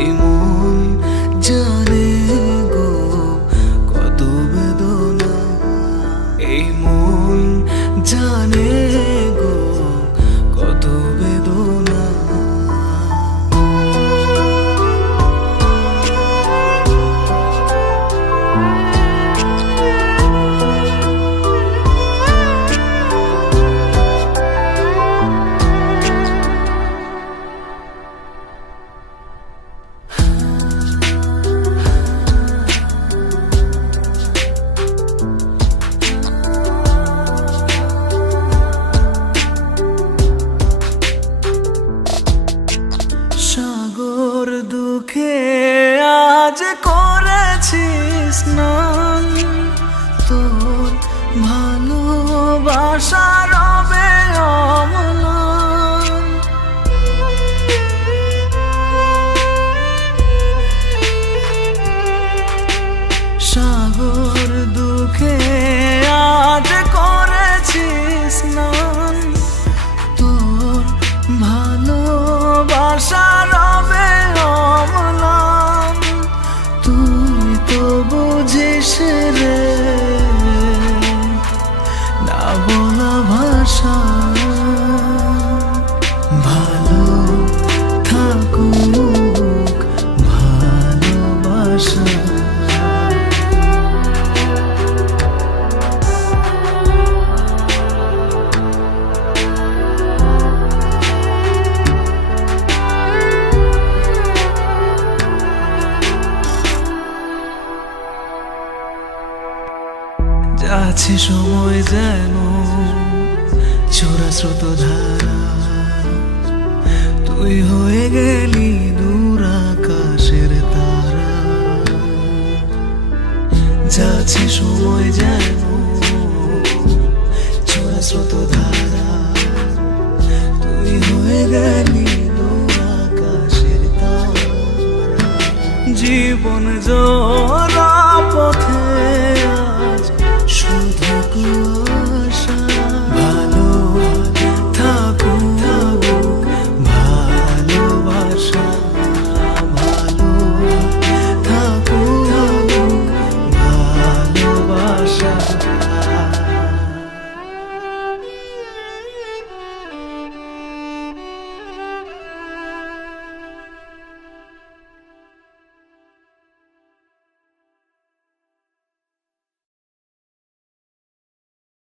এই মন জানে গো কত বেদনা, এই মন জানে গো কত বেদনা। সাগর দুঃখে আজ করেছি স্নান, তোর ভালোবাসা রবে অম্লান। সাগর দুঃখে আজ করেছি স্নান, তোর ভালোবাসা রবে অম্লান। তুই তো বুঝিস রে না বলা ভাষা, ভালো থাকুক ভালোবাসা। যাচ্ছে সময় যেন ছোড়া স্রোত ধারা, তুই হয়ে গেলি দূর আকাশের তারা। যাচ্ছে সময় যেন ছোড়া স্রোত ধারা, তুই হয়ে গেলি দূর আকাশের তারা। জীবন জোড়া পথে আজ শুধু